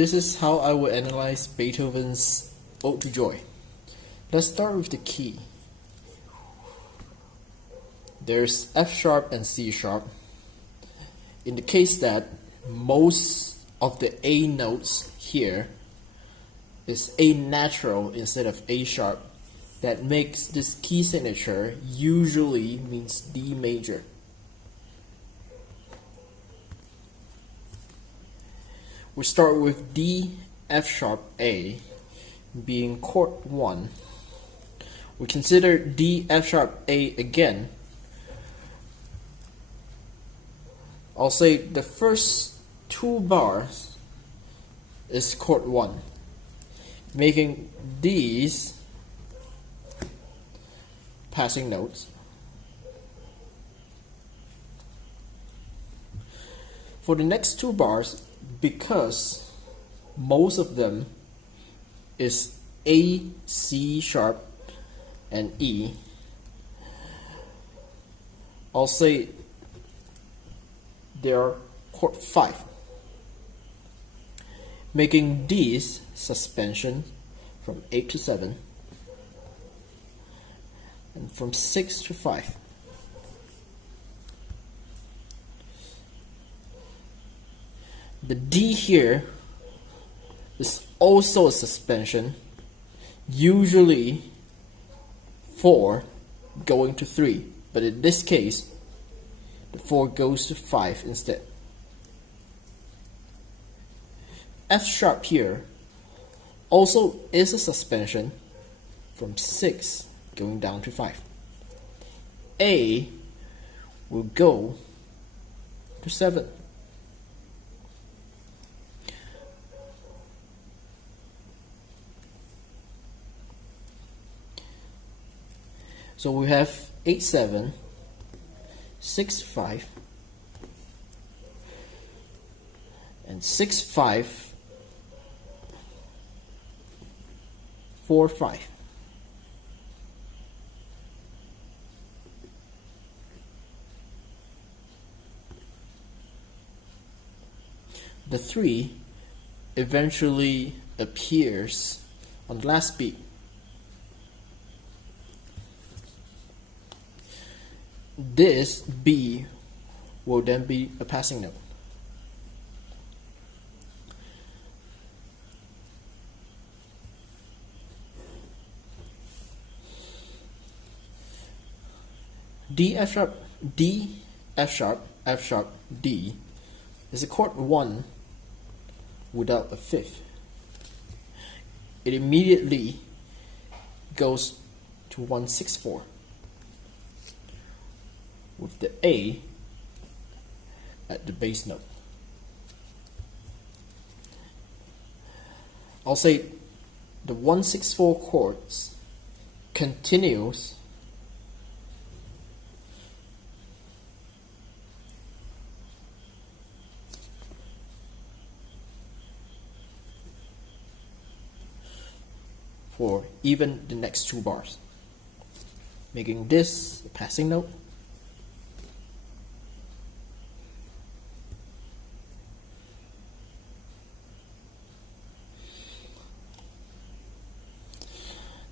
This is how I would analyze Beethoven's Ode to Joy. Let's start with the key. There's F sharp and C sharp. In the case that most of the A notes here is A natural instead of A sharp, that makes this key signature usually means D major. We start with D, F sharp, A being chord 1. We consider D, F sharp, A again. I'll say the first 2 bars is chord 1, making these passing notes. For the next 2 bars, because most of them is A, C sharp, and E, I'll say they are chord 5, making these suspension from 8 to 7 and from 6 to 5. The D here is also a suspension, usually 4 going to 3, but in this case the 4 goes to 5 instead. F sharp here also is a suspension from 6 going down to 5. A will go to 7. So we have 8-7, 6-5, and 6-5, 4-5. The 3 eventually appears on the last beat. This B will then be a passing note. D, F sharp, D, F sharp, F sharp, D is a chord 1 without a 5th. It immediately goes to 1-6-4. With the A at the bass note. I'll say the 1-6-4 chords continues for even the next 2 bars, making this a passing note.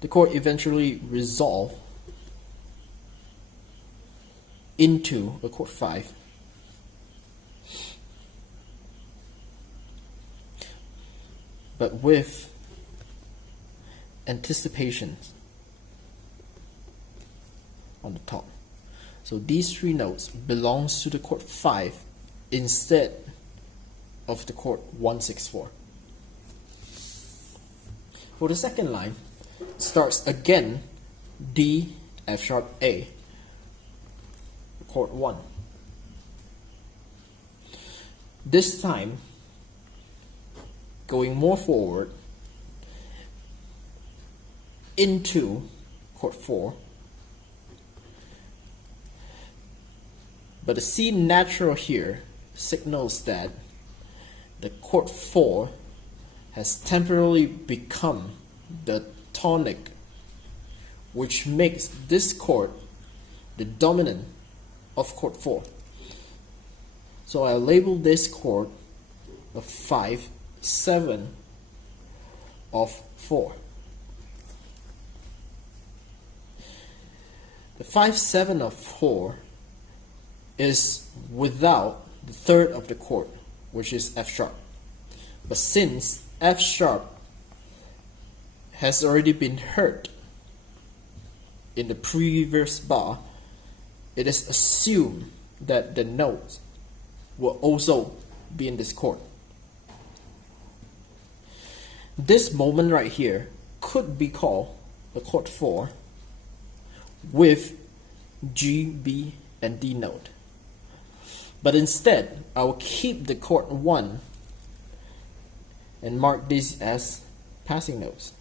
The chord eventually resolve into a chord 5, but with anticipations on the top. So these 3 notes belongs to the chord 5 instead of the chord 1-6-4. For the second line, starts again D, F sharp, A, chord 1. This time, going more forward into chord 4, but the C natural here signals that the chord 4 has temporarily become the tonic, which makes this chord the dominant of chord 4. So I label this chord a 5 5/7 of 4. The 5/7 of 4 is without the third of the chord, which is F sharp. But since F sharp has already been heard in the previous bar, it is assumed that the notes will also be in this chord. This moment right here could be called the chord 4 with G, B, and D note. But instead, I will keep the chord 1 and mark these as passing notes.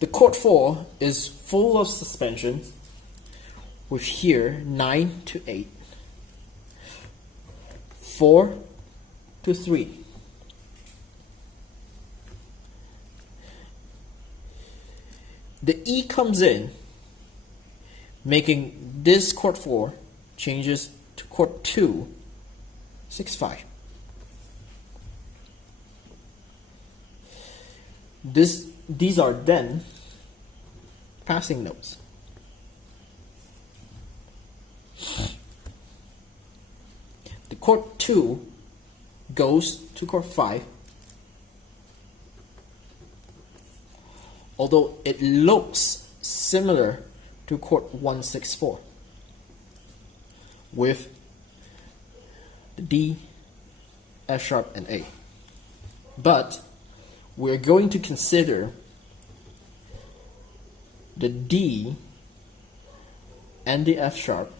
The chord 4 is full of suspension with here 9 to 8, 4 to 3. The E comes in, making this chord 4 changes to chord 2, 6, 5. These are then passing notes. The chord 2 goes to chord 5, although it looks similar to chord 1, 6, 4 with the D, F sharp, and A. But we're going to consider the D and the F sharp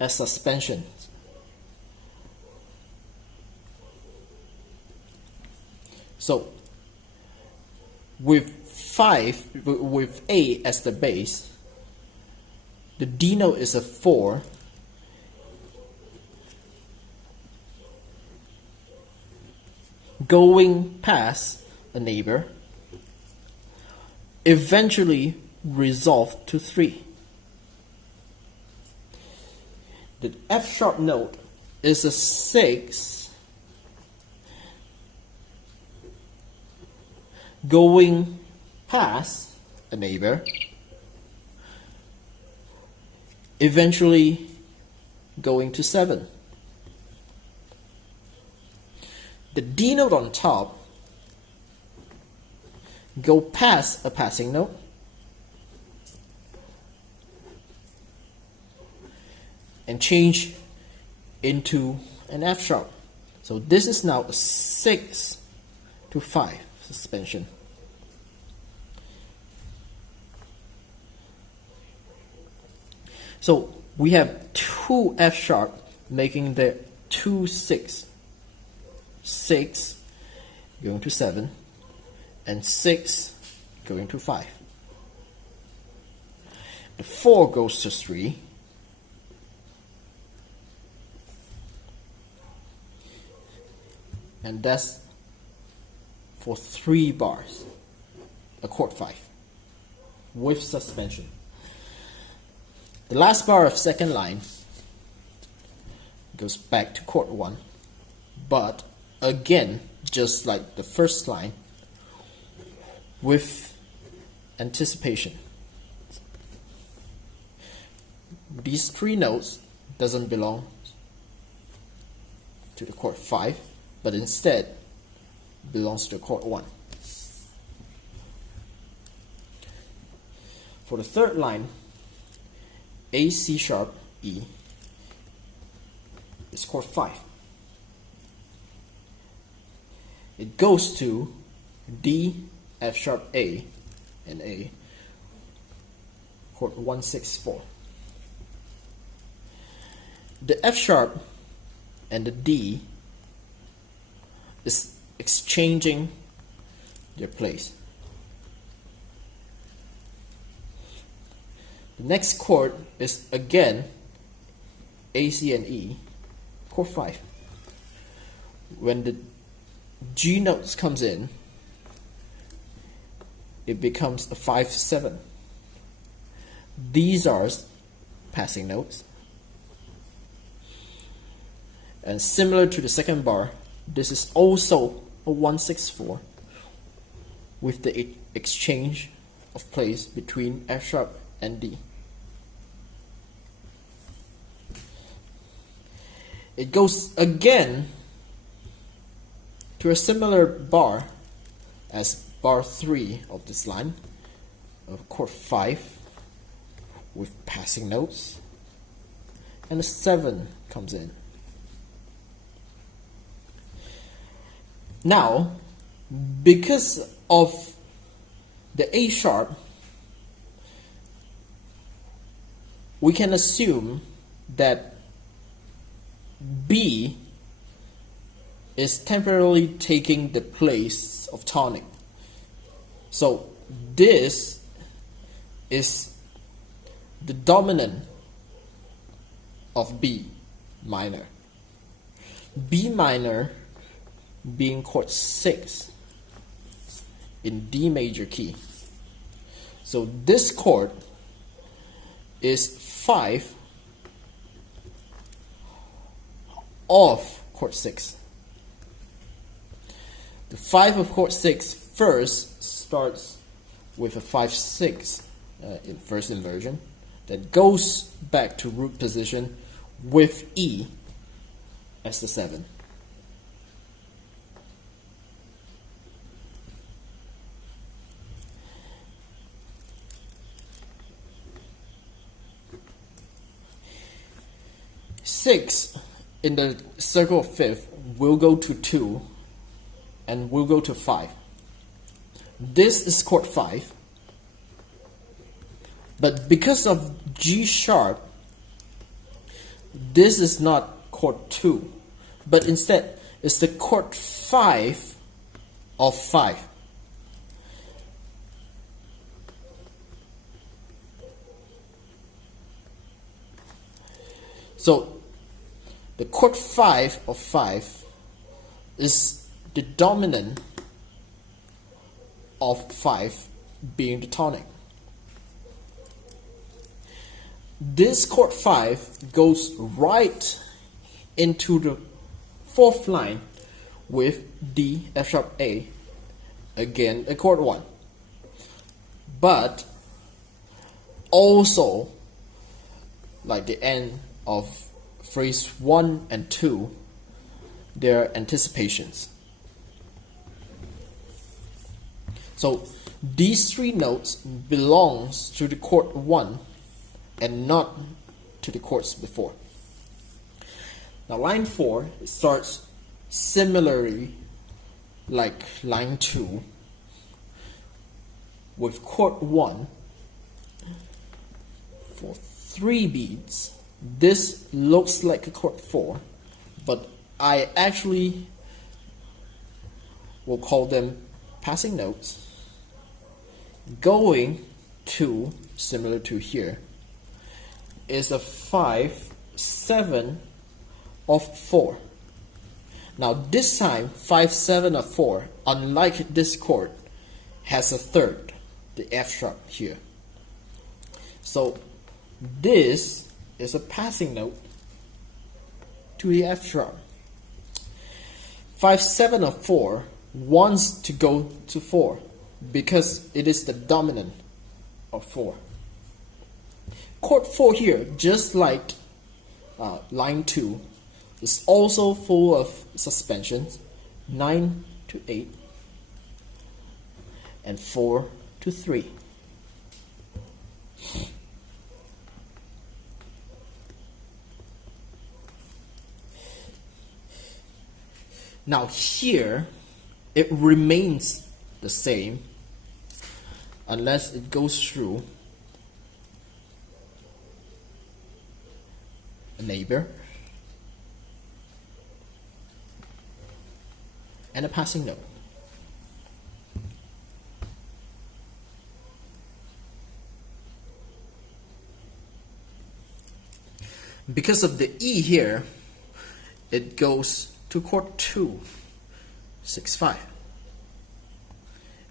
as suspensions. So with A as the bass, the D note is a 4, going past a neighbor, eventually resolve to 3. The F sharp note is a 6, going past a neighbor, eventually going to 7. The D note on top go past a passing note and change into an F sharp. So this is now a 6 to 5 suspension. So we have 2 F sharp making the 2, 6. 6 going to 7 and 6 going to 5. The 4 goes to 3. And that's for 3 bars, a chord 5 with suspension. The last bar of second line goes back to chord 1, but again, just like the first line, with anticipation. These 3 notes doesn't belong to the chord 5, but instead belongs to the chord 1. For the third line, A, C sharp, E is chord 5. It goes to D, F sharp, A, and A, chord 1, 6, 4. The F sharp and the D is exchanging their place. The next chord is again A, C, and E, chord 5. When the G notes comes in, it becomes a 5/7. These are passing notes. And similar to the second bar, this is also a 164 with the exchange of place between F sharp and D. It goes again to a similar bar as bar 3 of this line of chord 5 with passing notes, and a 7 comes in. Now, because of the A sharp, we can assume that B is temporarily taking the place of tonic. So this is the dominant of B minor. B minor being chord 6 in D major key. So this chord is 5 of chord 6. The 5 of chord 6 first starts with a 5-6 in first inversion, that goes back to root position with E as the 7. Six in the circle of fifth will go to 2 and will go to 5. This is chord 5, but because of G sharp, this is not chord 2, but instead it's the chord 5 of 5. So the chord 5 of 5 is the dominant of 5 being the tonic. This chord 5 goes right into the fourth line with D, F sharp A, again a chord 1. But also, like the end of phrase 1 and 2, there are anticipations. So these three notes belongs to the chord 1 and not to the chords before. Now line 4 starts similarly like line 2 with chord 1 for 3 beats. This looks like a chord 4, but I actually will call them passing notes going to, similar to here, is a 5-7 of 4. Now this time 5-7 of 4, unlike this chord, has a third, the F sharp here. So this is a passing note to the F sharp. 5-7 of 4 wants to go to 4 because it is the dominant of 4. Chord 4 here, just like line 2, is also full of suspensions, 9 to 8 and 4 to 3. Now here, it remains the same unless it goes through a neighbor and a passing note. Because of the E here, it goes to chord 2, 6-5.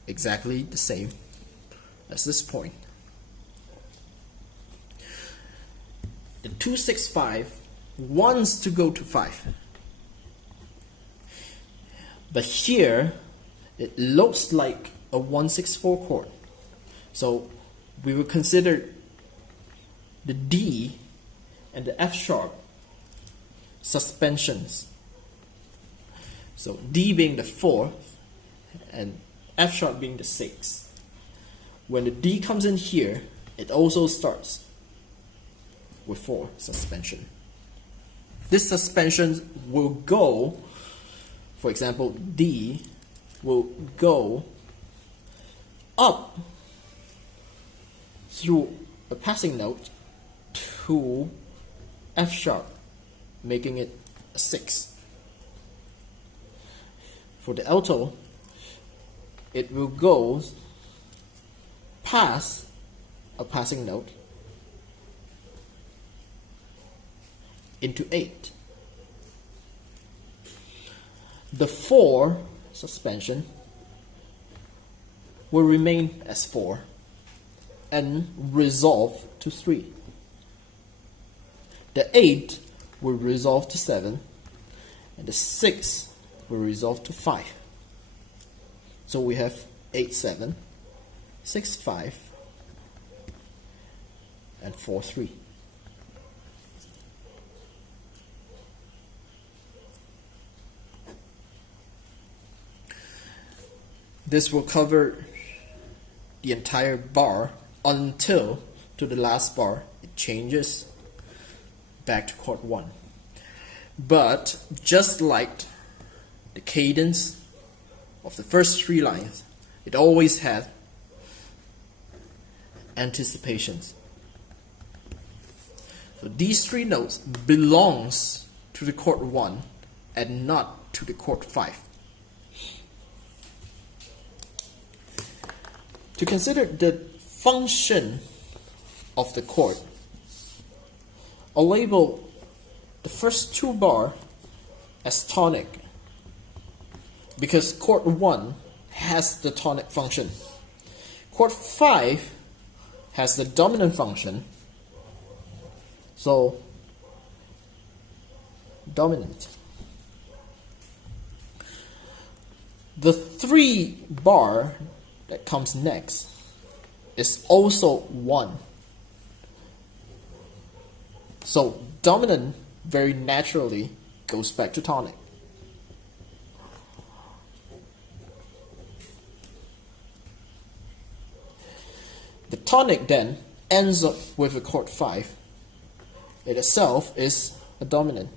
Exactly the same as this point. The 2-6-5 wants to go to 5 But here, it looks like a 1/6/4 chord. So we will consider the D and the F sharp suspensions. So D being the 4th and F sharp being the 6th. When the D comes in here, it also starts with 4 suspension. This suspension will go, for example, D will go up through a passing note to F sharp, making it a 6. For the alto, it will go past a passing note into 8. The 4 suspension will remain as 4 and resolve to 3. The 8 will resolve to 7 and the 6 will resolve to 5. So we have 8/7, 6/5, and 4/3. This will cover the entire bar until to the last bar it changes back to chord 1. But just like the cadence of the first 3 lines, it always had anticipations. So these 3 notes belongs to the chord 1 and not to the chord 5. To consider the function of the chord, I'll label the first 2 bar as tonic because chord 1 has the tonic function. Chord 5 has the dominant function, so dominant. The 3 bar that comes next is also 1. So dominant very naturally goes back to tonic. The tonic then ends up with a chord 5. It itself is a dominant.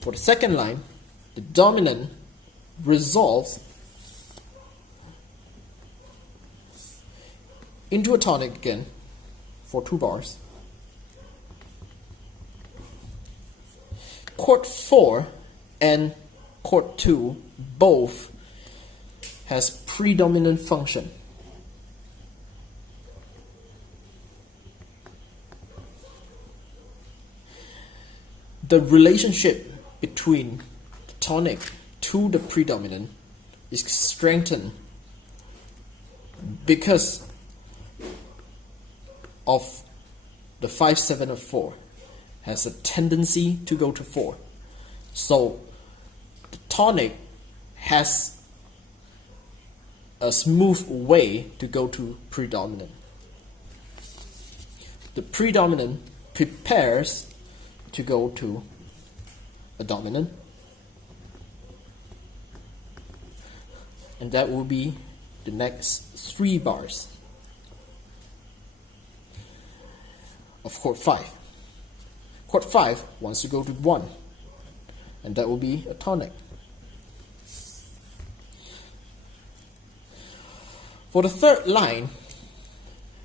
For the second line, the dominant resolves into a tonic again for 2 bars. Chord 4 and chord 2 both has predominant function. The relationship between the tonic to the predominant is strengthened because of the 5/7 of 4 has a tendency to go to 4. So the tonic has a smooth way to go to predominant. The predominant prepares to go to a dominant, and that will be the next 3 bars of chord 5. Chord 5 wants to go to 1, and that will be a tonic. For the third line,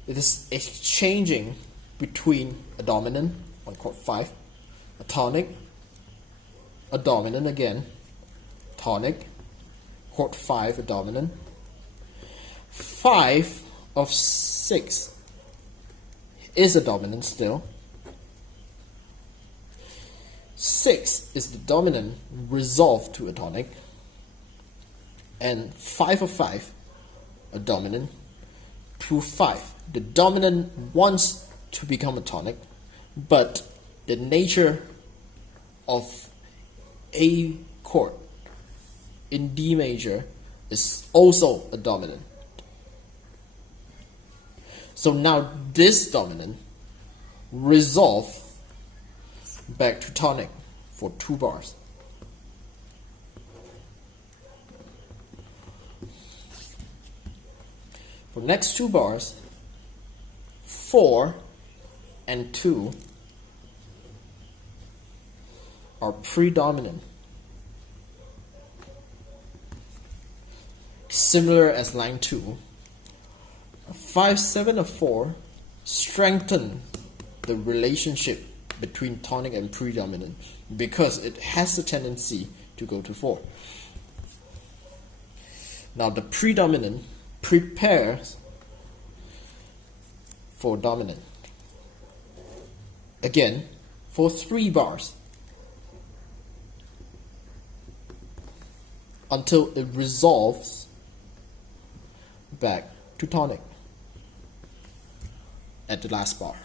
it is exchanging between a dominant on chord 5, a tonic, a dominant again, tonic, chord 5, a dominant. 5 of 6 is a dominant still. 6 is the dominant resolved to a tonic, and 5 of 5 a dominant to 5. The dominant wants to become a tonic, but the nature of A chord in D major is also a dominant. So now this dominant resolve back to tonic for 2 bars. For next 2 bars, 4 and 2 are predominant, similar as line 2. 5, 7, and 4 strengthen the relationship between tonic and predominant because it has a tendency to go to 4. Now the predominant prepares for dominant. Again, for 3 bars until it resolves back to tonic at the last bar.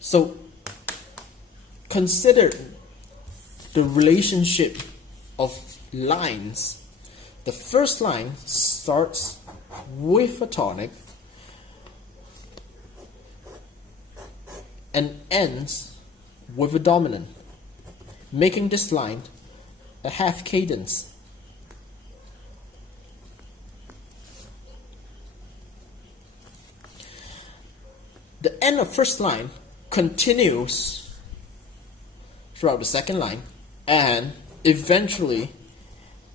So consider the relationship of lines. The first line starts with a tonic and ends with a dominant, making this line a half cadence. The end of first line continues throughout the second line and eventually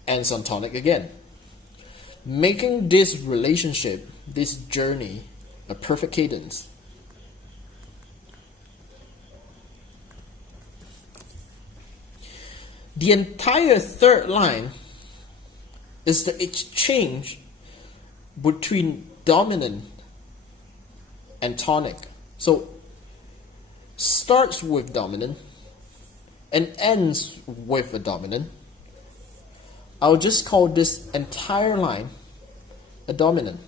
ends on tonic again, making this relationship, this journey, a perfect cadence. The entire third line is the exchange between dominant and tonic. So starts with dominant and ends with a dominant. I'll just call this entire line a dominant.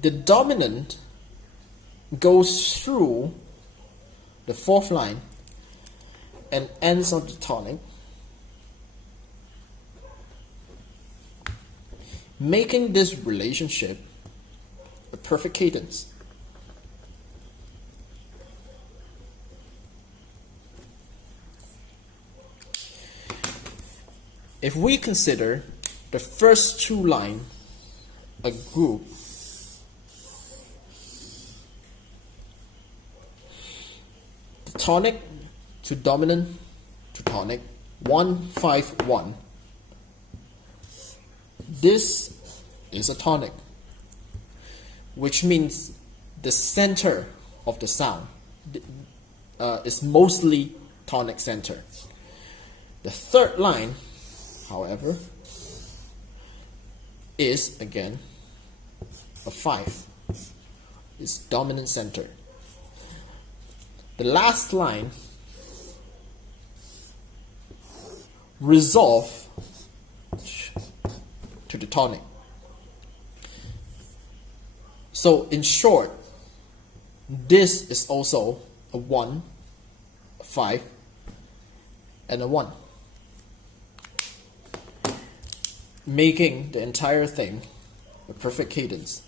The dominant goes through the fourth line and ends on the tonic, making this relationship a perfect cadence. If we consider the first 2 lines a group, the tonic to dominant to tonic, 1, 5, 1. This is a tonic, which means the center of the sound is mostly tonic center. The third line, however, is again a 5. It's dominant center. The last line resolve to the tonic. So in short, this is also a 1, a 5, and a 1, making the entire thing a perfect cadence.